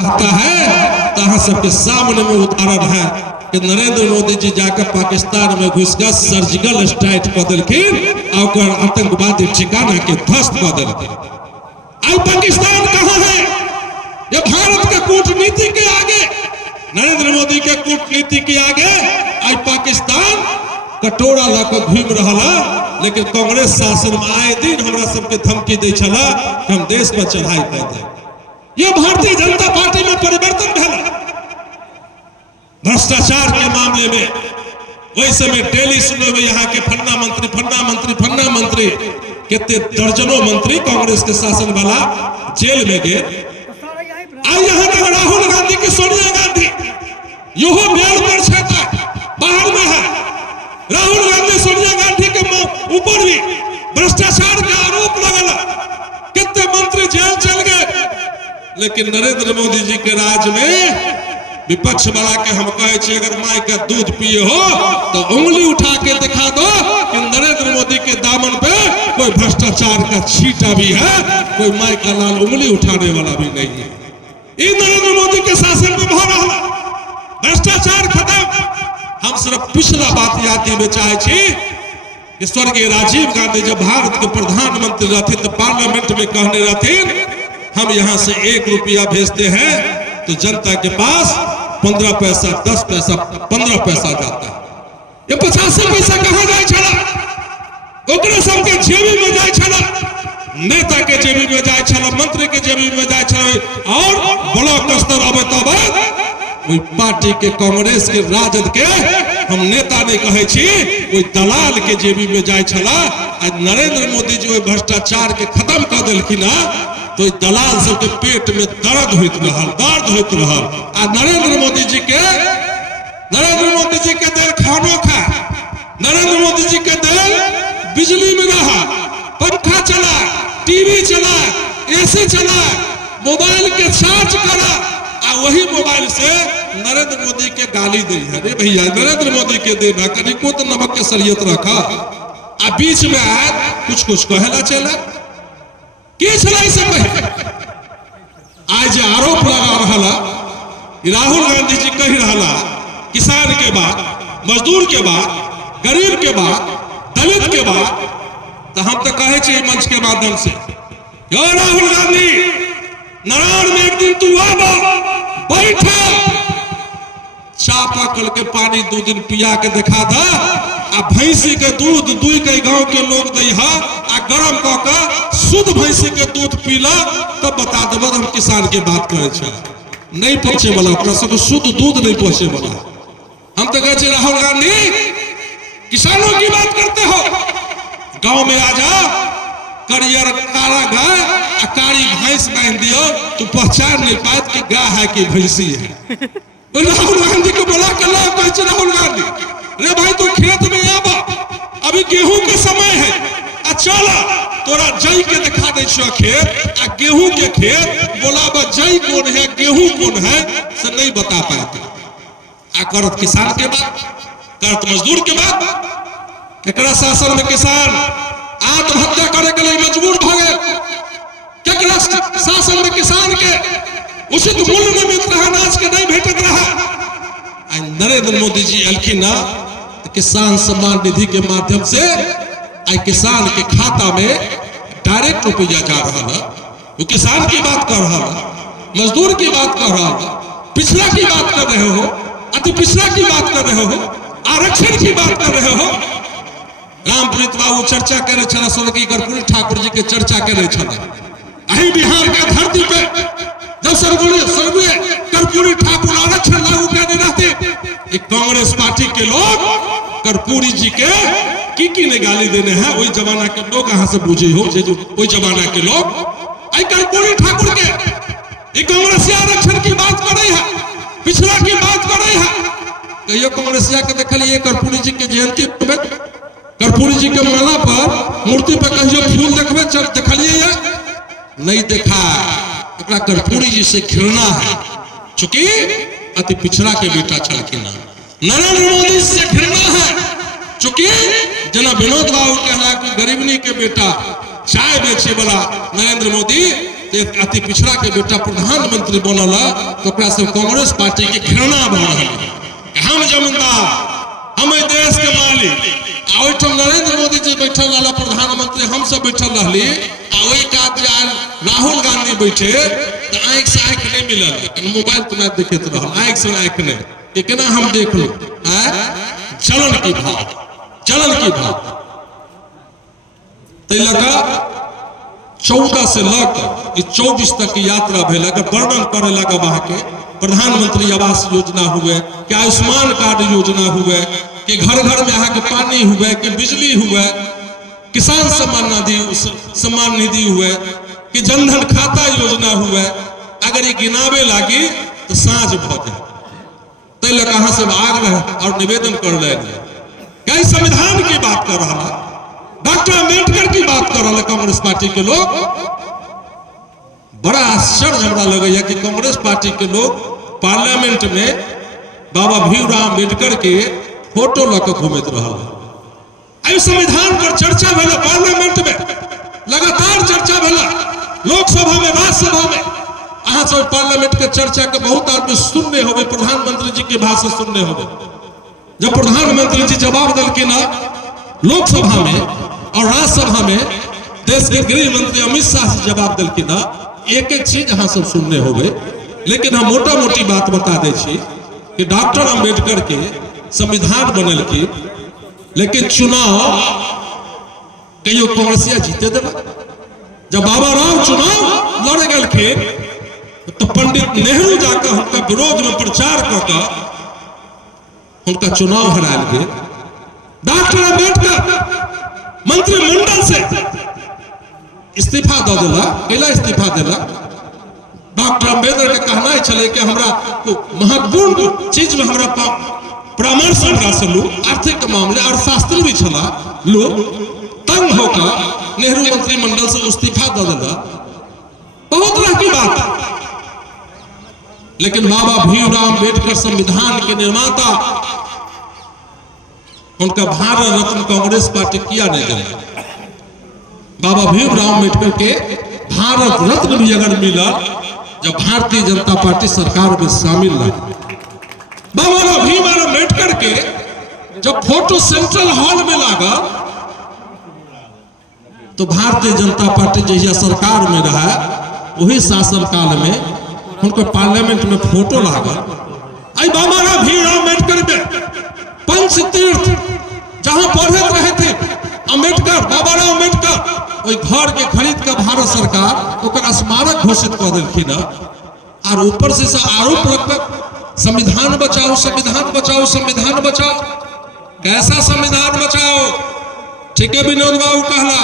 कहता है तहां सबके सामने में उदाहरण है कि नरेंद्र मोदी जी जाकर पाकिस्तान में घुसकर सर्जिकल स्ट्राइक कर दिलखिन और आतंकवादी ठिकाना के ध्वस्त कर दिलखिन। अब पाकिस्तान कहां है? ये भारत के कूटनीति के आगे, नरेंद्र मोदी के कूटनीति के आगे आज पाकिस्तान कटोरा लाकर घूम रहा है। लेकिन कांग्रेस शासन में आए दिन हमरा सबके धमकी दे छला कि हम देश पर चढ़ाई कर दे। ये भारतीय जनता पार्टी में परिवर्तन भेल भ्रष्टाचार के मामले में। वही समय डेली सुने यहाँ के फन्ना मंत्री फन्ना मंत्री फन्ना मंत्री कितने दर्जनों मंत्री कांग्रेस के शासन वाला जेल में गए। आज यहाँ तक राहुल गांधी की सोनिया गांधी यह बेल पर क्षेत्र बाहर में है। राहुल गांधी सोनिया गांधी के ऊपर भी भ्रष्टाचार का आरोप लगा, कितने मंत्री जेल चल गए। लेकिन नरेंद्र मोदी जी के राज में विपक्ष वाला के हम कहे अगर माई का दूध पिए हो तो उंगली उठा के दिखा दो कि नरेंद्र मोदी के दामन पे कोई भ्रष्टाचार का छींटा भी है, कोई माई का लाल उंगली उठाने वाला भी नहीं है। ये नरेंद्र मोदी के शासन में हो रहा भ्रष्टाचार खत्म। हम सिर्फ पिछला बात याद दिए चाहे कि स्वर्गीय राजीव गांधी जब भारत के प्रधानमंत्री रहते तो पार्लियामेंट में कहने रहते हम यहां से 1 रुपया भेजते हैं तो जनता के पास 15 पैसा 10 पैसा 15 पैसा जाता है। ये 50 पैसा कहां जाए छला? ओकरे सबके जेबी में जाए छला, नेता के जेबी में जाए छला, मंत्री के जेबी में जाए छला। और ब्लॉक स्तर अब तब कोई पार्टी के कांग्रेस के राजद के हम नेता नहीं कहे छी, कोई दलाल के जेबी में जाए छला। आज नरेंद्र मोदी जी भ्रष्टाचार के खत्म कर दिलखिन तो दलाल सबके पेट में दर्द होइत रहल। आ नरेंद्र मोदी जी के देल खानो खा, नरेंद्र मोदी जी के देल बिजली में रहा, पंखा चला, टीवी चला, एसी चला, मोबाइल के चार्ज करा। आ वही मोबाइल से नरेंद्र मोदी के गाली दे है। अरे भैया नरेंद्र मोदी के देना कहीं को तो नमक के सरियत रखा। आ बीच में आए कुछ कहला चला के चला आज आरोप लगा रहा राहुल गांधी जी कही रहा किसान के बाद, मजदूर के बाद, गरीब के बाद, दलित के बाद, तो हम तो कहे मंच के माध्यम से राहुल गांधी नारायण में एक दिन तू आवा बैठा चापाकल के पानी 2 दिन पिया के दिखा दा। आ भैंसी के दूध दुई के गांव के लोग दही आ गरम कऽ शुद्ध भैंसी के दूध पीला तब बता देब हम किसान के बात करे नहीं पहुंचे वाला सब शुद्ध दूध नहीं पहुंचे वाला। हम तो कहे राहुल गांधी किसानों की बात करते हो, गांव में आ जा करियर काला गाय कारी भैंस बांध दियो तू पहचान नहीं पात कि गाय है कि भैंसी है। राहुल गांधी को बुला कर ला कहे राहुल गांधी रे भाई तू खेत में आबा, अभी गेहूं के समय है, चला तोरा जई के दिखा दे खेत। आ गेहूं के खेत बोला जई कौन है गेहूं कौन है से नहीं बता पाते। आ करत किसान के बात, करत मजदूर के बात। एकरा शासन में किसान आत्महत्या करे के लिए मजबूर भ गए। केकरा शासन में किसान के उचित मूल्य में मिलत रहा, अनाज के नहीं भेटत रहा। नरेंद्र मोदी जी अलखिन किसान सम्मान निधि के माध्यम से आज किसान के खाता में डायरेक्ट रुपया जा रहा है। वो किसान की बात कर रहा है, मजदूर की बात कर रहा है, पिछड़ा की बात कर रहे हो, अति पिछड़ा की बात कर रहे हो, आरक्षण की बात कर रहे हो। रामप्रीत बाबू चर्चा करे छला, स्वर्गीय कर्पूरी ठाकुर जी के चर्चा करे छला। अही बिहार के धरती पे जब स्वर्गीय कर्पूरी ठाकुर आरक्षण लागू करने रहते, कांग्रेस पार्टी के लोग कर्पूरी जी के की ने गाली देने हैं। वही जमाना के लोग कहां से बूझे हो, वही जमाना के लोग आई कर्पूरी ठाकुर के कांग्रेस आरक्षण की बात कर रही है, पिछड़ा की बात कर रही है। कहियो कांग्रेसिया के देखलिए कर्पूरी जी के जयंती पे कर्पूरी जी के माला पर मूर्ति पे कहियो फूल देखबे देखलिए या नहीं देखा। कर्पूरी जी से घृणा है, चूंकि अति पिछड़ा के बेटा छलखिन। नरेंद्र मोदी से घृणा है, चूंकि जना विनोद बाबू कहला कि गरीबनी के बेटा चाय बेचे वाला नरेंद्र मोदी एक अति पिछड़ा के बेटा प्रधानमंत्री बनल तो कांग्रेस पार्टी के घृणा भ रहा है। हम जमींदार, हम देश के मालिक, आ नरेंद्र मोदी जी बैठल रहा प्रधानमंत्री, हम सब बैठल रहली, राहुल गांधी बैठे तो आंख से आंख नहीं मिलल, मोबाइल पर देखते रह, आंख से आंख नहीं, इतना हम देख लो चलन की भाव, चलन की भाव। लगा 14 से लेकर 24 तक की यात्रा भेल, वर्णन करे लगा वहां के प्रधानमंत्री आवास योजना हुए, कि आयुष्मान कार्ड योजना हुए, कि घर घर में यहाँ के पानी हुए, कि बिजली हुए, किसान सम्मान निधि हुए, कि जनधन खाता योजना हुए। अगर ये गिनावे लगी तो साँझ भ जाए। तैले कहां से आग्रह और निवेदन कर रहे हैं, संविधान की बात कर रहा है, डॉक्टर अम्बेडकर की बात कर रहा है कांग्रेस पार्टी के लोग। बड़ा आश्चर्य हमरा लगे है कि कांग्रेस पार्टी के लोग पार्लियामेंट में बाबा भीमराव अम्बेडकर के फोटो लेकर घूमत रहा। संविधान पर चर्चा भेला पार्लियामेंट में, लगातार चर्चा भेला लोकसभा में, राज्यसभा में। अहाँ सब पार्लियामेंट के चर्चा के बहुत आदमी सुनने होंगे, प्रधानमंत्री जी के भाषण सुनने होंगे। जब प्रधानमंत्री जी जवाब दिलखिन लोकसभा में और राज्यसभा में, देश के गृह मंत्री अमित शाह जी जवाब दिलखिन, एक एक चीज अहाँ सब सुनने होंगे। लेकिन हम मोटा मोटी बात बता दै छी कि डॉक्टर अम्बेडकर के संविधान बनलखिन, लेकिन चुनाव कहियो कांग्रेसिया जीते देला। जब बाबा राव चुनाव लड़ गलखिन तो पंडित नेहरू जाकर उनका विरोध में प्रचार करके उनका चुनाव हरायल गए। डॉक्टर अम्बेडकर मंत्रिमंडल से इस्तीफा दे दिला, कैला इस्तीफा दिला। डॉक्टर अम्बेडकर के कहना ही चले कि हमरा महत्वपूर्ण चीज में हमरा परामर्श हमरा से लो, आर्थिक मामले और शास्त्री भी छला लो, तंग होकर नेहरू मंत्रिमंडल से इस्तीफा दे दिला। बहुत तरह की बात है, लेकिन बाबा भीमराव अम्बेडकर संविधान के निर्माता, उनका भारत रत्न कांग्रेस पार्टी किया नहीं दिला। बाबा भीमराव अम्बेडकर के भारत रत्न भी अगर मिला जब भारतीय जनता पार्टी सरकार में शामिल रहा। बाबा भीमराव अम्बेडकर के जब फोटो सेंट्रल हॉल में लगा तो भारतीय जनता पार्टी जैसा सरकार में रहा, वही शासन काल में उनको पार्लियामेंट में फोटो लगा। बाबा भीमराव अम्बेडकर में पंचतीर्थ जहां पढ़े रहे थे अम्बेडकर, बाबा राव अम्बेडकर, वही घर के खरीद कर भारत सरकार स्मारक घोषित कर दिलखिन। और ऊपर से आरोप रखकर संविधान बचाओ, संविधान बचाओ, संविधान बचाओ। कैसा संविधान बचाओ? ठीक है, विनोद बाबू कहला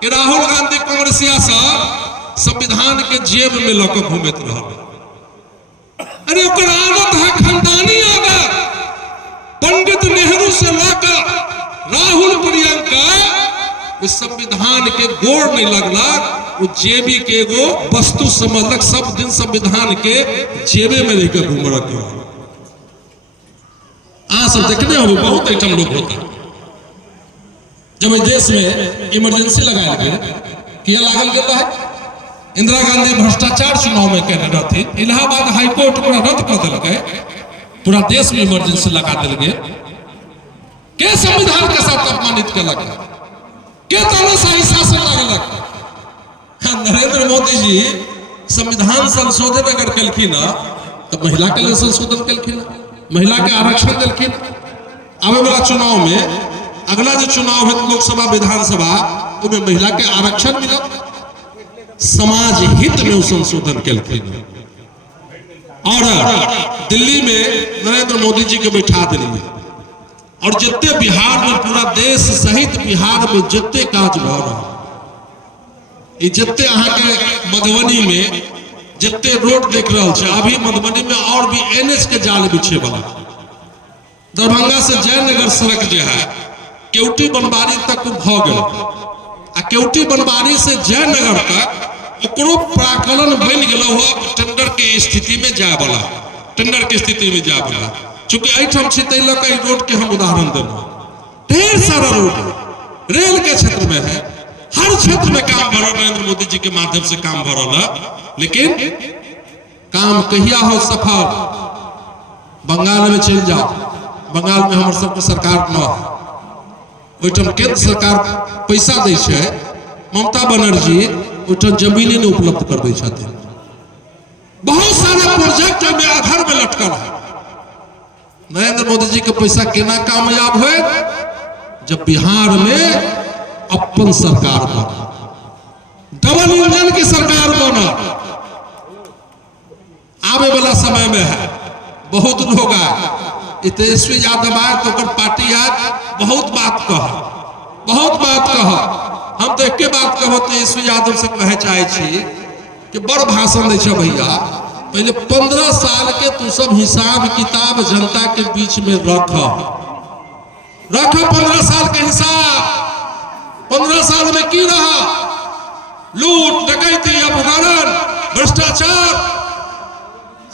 कि राहुल गांधी कांग्रेसिया साहब संविधान के जेब में लेकर घूमत रहा। अरे आदत है खानदानी आदत। पंडित नेहरू से लेकर राहुल प्रियंका उस संविधान के गोड़ नहीं लगला, वो जेबी के एगो वस्तु समझलक। सब दिन संविधान के जेबे में लेकर घूम रखे। सब देखने हो बहुत आइटम लोग होता। जब देश में इमरजेंसी लगाया गया, किया लागल गया है, इंदिरा गांधी भ्रष्टाचार चुनाव में कह रहे थे, इलाहाबाद हाईकोर्ट पूरा रद्द कर दिल गए, पूरा देश में इमरजेंसी लगा दिल गए। के संविधान के साथ अपमानित कर लगा, के तानाशाही शासन लगलक। नरेंद्र मोदी जी संविधान संशोधन अगर कलखिन तो महिला के लिए संशोधन कलखिन, महिला के आरक्षण दिलखिन। आने वाला चुनाव में, अगला जो चुनाव है लोकसभा विधानसभा, उनमें महिला के आरक्षण मिला। समाज हित में संशोधन कलखिन और दिल्ली में नरेंद्र मोदी जी को बैठा दिल्ली। और जितने बिहार में, पूरा देश सहित बिहार में जितने काज भ रहा, जितने अहाँ के मधुबनी में जितने रोड देख रहा है, अभी मधुबनी में और भी एनएच के जाल बिछे वाला। दरभंगा से जयनगर सड़क जो है केवटी बनवारी तक भ गया। केवटी बनवारी से जयनगर तक प्राकलन बन गया, टेंडर के स्थिति में जाए वाला, टेंडर के स्थिति में जाए वाला। चूंकि अठम रोड के हम उदाहरण देना, ढेर सारा रोड रेल के क्षेत्र में है, हर क्षेत्र में काम भरल नरेंद्र मोदी जी के माध्यम से काम भरल है। लेकिन काम कहिया हो सफल? बंगाल में चल जाओ, बंगाल में हमारे सबके सरकार न है, ओहिठाम केंद्र सरकार पैसा दै छै, ममता बनर्जी ओहिठाम जमीने नहीं उपलब्ध कर दै छथिन। बहुत सारा प्रोजेक्ट में आधार में लटकल है। नरेंद्र मोदी जी के पैसा केना कामयाब हुए? जब बिहार में अपन सरकार बना, डबल इंजन की सरकार बना। आने वाला समय में है बहुत लोग आए, तेजस्वी यादव आए तो पार्टी आए, बहुत बात कह। हम तो एक बात कहो तेजस्वी यादव से कहे चाहे छी कि बड़ भाषण दे छे भैया, पहले 15 साल के तू सब हिसाब किताब जनता के बीच में रख 15 साल के हिसाब। 15 साल में की रहा? लूट, डकैती, अपहरण, भ्रष्टाचार,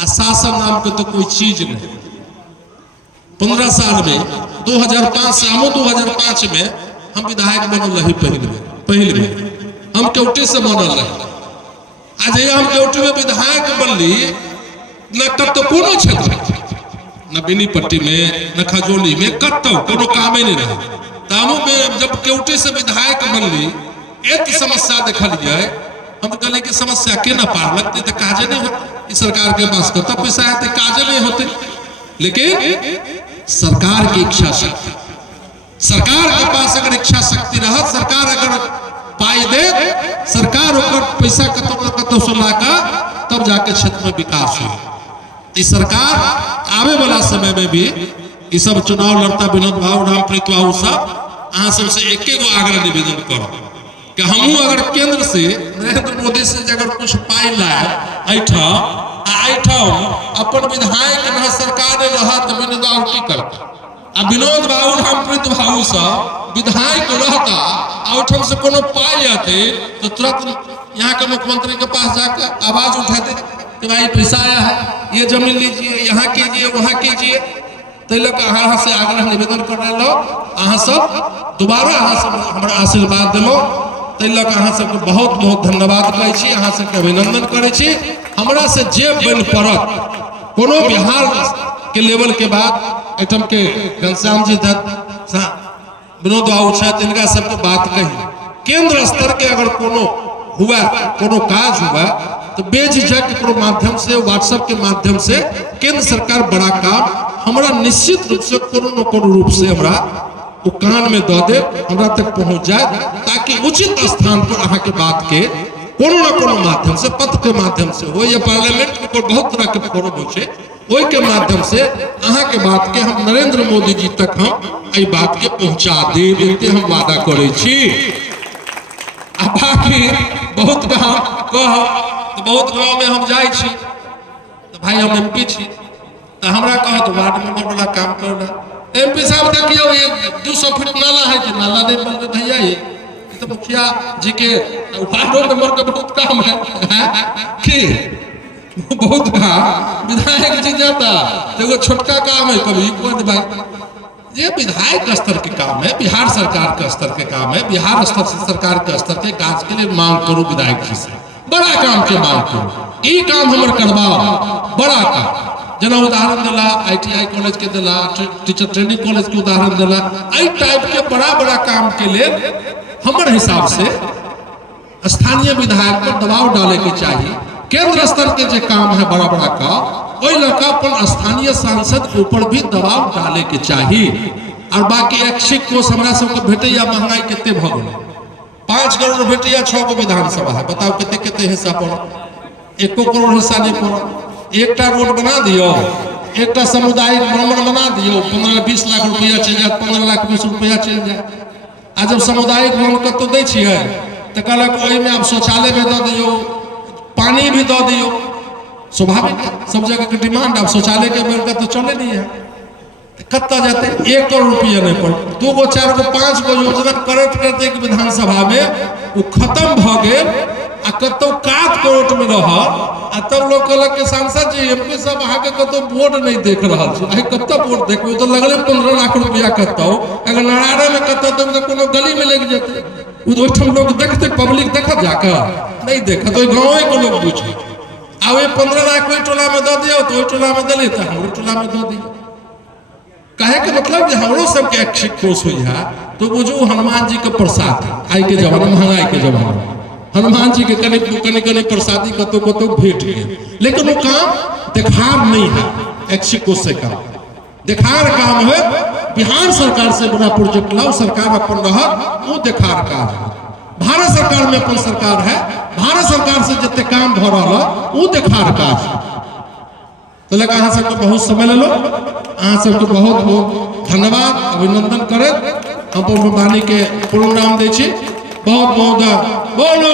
शासन नाम के तो कोई चीज नहीं। 15 साल में 2005 से हम 2005 में हम विधायक बनल रही। पहले में हम केवटी से बनल रहे। आज हम केवटी में विधायक बनली न कतो कोनो क्षेत्र, न बेनीपट्टी में, न खजोली में, कतो कोनो कामे नहीं रहे। में जब केवटी से विधायक बनली, एक समस्या देखलिए, हम कहले कि समस्या के न पार लगते तो काजे नहीं होते। सरकार के पास कत पैसा है, काजे नहीं होते। लेकिन सरकार की इच्छा शक्ति, सरकार के पास अगर इच्छा शक्ति रह, सरकार अगर पाई दे, सरकार ओकर पैसा कतो से लाकर तब जाके क्षेत्र में विकास हो। इस सरकार आवे वाला समय में भी ये सब चुनाव लड़ता विनोद बाबू, रामप्रीत बाबू सब अहाँ सबसे एक आग्रह निवेदन करो कि हमू अगर केंद्र से नरेंद्र मोदी से अगर कुछ पाई लाए अपन विधायक न सरकार रहा तो विनोद बाबू की करता। विनोद बाबू, रामप्रीत बाबू सब विधायक रहता और से कोनो पाई जाते तो तुरंत यहाँ के मुख्यमंत्री के पास जाकर आवाज उठाते कि भाई पैसा आया है, ये जमीन लीजिए, यहाँ कीजिए, वहाँ कीजिए। तैलक अहाँ से आग्रह निवेदन कर रहे अहाँ सब दोबारा अहाँ सब हमारा आशीर्वाद दिलो। तैलक अहाँ सबके बहुत बहुत धन्यवाद कहै छी, अहाँ सबके अभिनंदन करै छी। हमरा से जे बन पड़त कोनो बिहार के लेवल के बाद एठम के घनश्याम जी दत्त, विनोद बाबू छथि, इनका सबके बात कही। केंद्र स्तर के अगर कोनो हुआ, कोनो काज हुआ तो बेझिझक के माध्यम से, व्हाट्सएप के माध्यम से केंद्र सरकार बड़ा काम हमरा निश्चित रूप से कोनो न कोनो रूप से हमरा वो कान में दे दे, हमरा तक पहुंच जाए, ताकि उचित स्थान पर अहाँ के बात के कोनो न कोनो माध्यम से, पत्र के माध्यम से हो या पार्लियामेंट में कोई बहुत तरह के फोरम हो छे, ओहि के माध्यम से अहाँ के बात के हम नरेंद्र मोदी जी तक हम आई बात के पहुंचा देब, एते हम वादा करे छी। आ बाकी बहुत गाँव कह तो बहुत गाँव में हम जाए छी तो भाई हम एमपी छी तो हमरा कहत वार्ड मेंबर वाला काम करना। एमपी साहब देखियो ये 200 फीट नाला है कि नाला नहीं बनते भैया, ये तो मुखिया जी के वार्ड मेंबर का बहुत काम है कि बहुत काम विधायक जी जाता तो छोटका काम है कभी कोई भाई। ये विधायक स्तर के काम है, बिहार सरकार के स्तर के काम है। बिहार स्तर से सरकार के स्तर के काज के लिए मांग करो विधायक जी से, बड़ा काम के मांग करो। ये काम हमर करवाओ, बड़ा काम। जना उदाहरण दिला ITI कॉलेज के दिला, टीचर ट्रेनिंग कॉलेज के उदाहरण दिला, आई टाइप के बड़ा बड़ा काम के लिए हमारे हिसाब से स्थानीय विधायक पर दबाव डाले के चाहिए। केंद्र स्तर के जो काम है बड़ा बड़ा काम, वही लड़का पर स्थानीय सांसद के ऊपर भी दबाव डाले के चाहिए। और बाकी ऐच्छिक कोष हमरा सबके भेटैया, महंगाई कितने भ गेल, 5 करोड़ भेटैया, 6 गो विधानसभा है, बताओ कितने कितने हिस्सा पड़, 1 करोड़ हिस्सा नहीं पड़। एकटा रोड बना दियो, एकटा सामुदायिक भ्रमण बना दियो, 15-20 लाख रुपया चल जाए, 15 लाख 20 रुपया चल जाए। आ जब सामुदायिक भ्रमण कतो दै छियै तो कहलक ओहि में आप शौचालय भी दे दियो, पानी भी दे दियो। स्वाभाविक सब जगह के डिमांड, अब शौचालय के बेर तो चले नहीं है, कत्ता जाते 1 करोड़ रुपया नहीं पड़, 2 गो 4 गो 5 गो योजना करते करते विधानसभा में वो खत्म भ गेल। आ कतो 7 करोड़ में रह, तब लोग कहलक के सांसद जी एमपी साहब अहाँ के कतो बोर्ड नहीं देख रहा है, कतो बोर्ड देखो तो लगले 15 लाख रुपया कतो, अगर नारायण में कतो तो कोनो गली में लग जाते। ओहिठाम लोग देखते, पब्लिक देखत जाकर नहीं देखत, ओहि गाँवे के लोग पूछे आ 15 लाख ओहि टोला में दऽ दियो, तो ओहि टोला में दिली तो हमरो टोला में दऽ दियो। कहे के मतलब जे हमरो सबके इच्छित कोष हुई है, तो बुझू हनुमान जी के प्रसाद आई के जमाना, महंगाई के जमाना हनुमान जी के कने प्रसादी कतो कतो भेट गए, लेकिन वो काम देखार नहीं है, इच्छित कोष से काम देखार काम है। बिहार सरकार से बड़ा प्रोजेक्ट लाओ, सरकार अपन रह वो देखार काज है। भारत सरकार में अपन सरकार है, भारत सरकार से जितने काम भ रहा वो देखार काज है। तो लगा अहाँ सबके बहुत समय ले लो, अहाँ सबके बहुत बहुत धन्यवाद अभिनंदन करे, अपन वाणी के प्रोग्राम दै छी। बहुत बहुत बोलो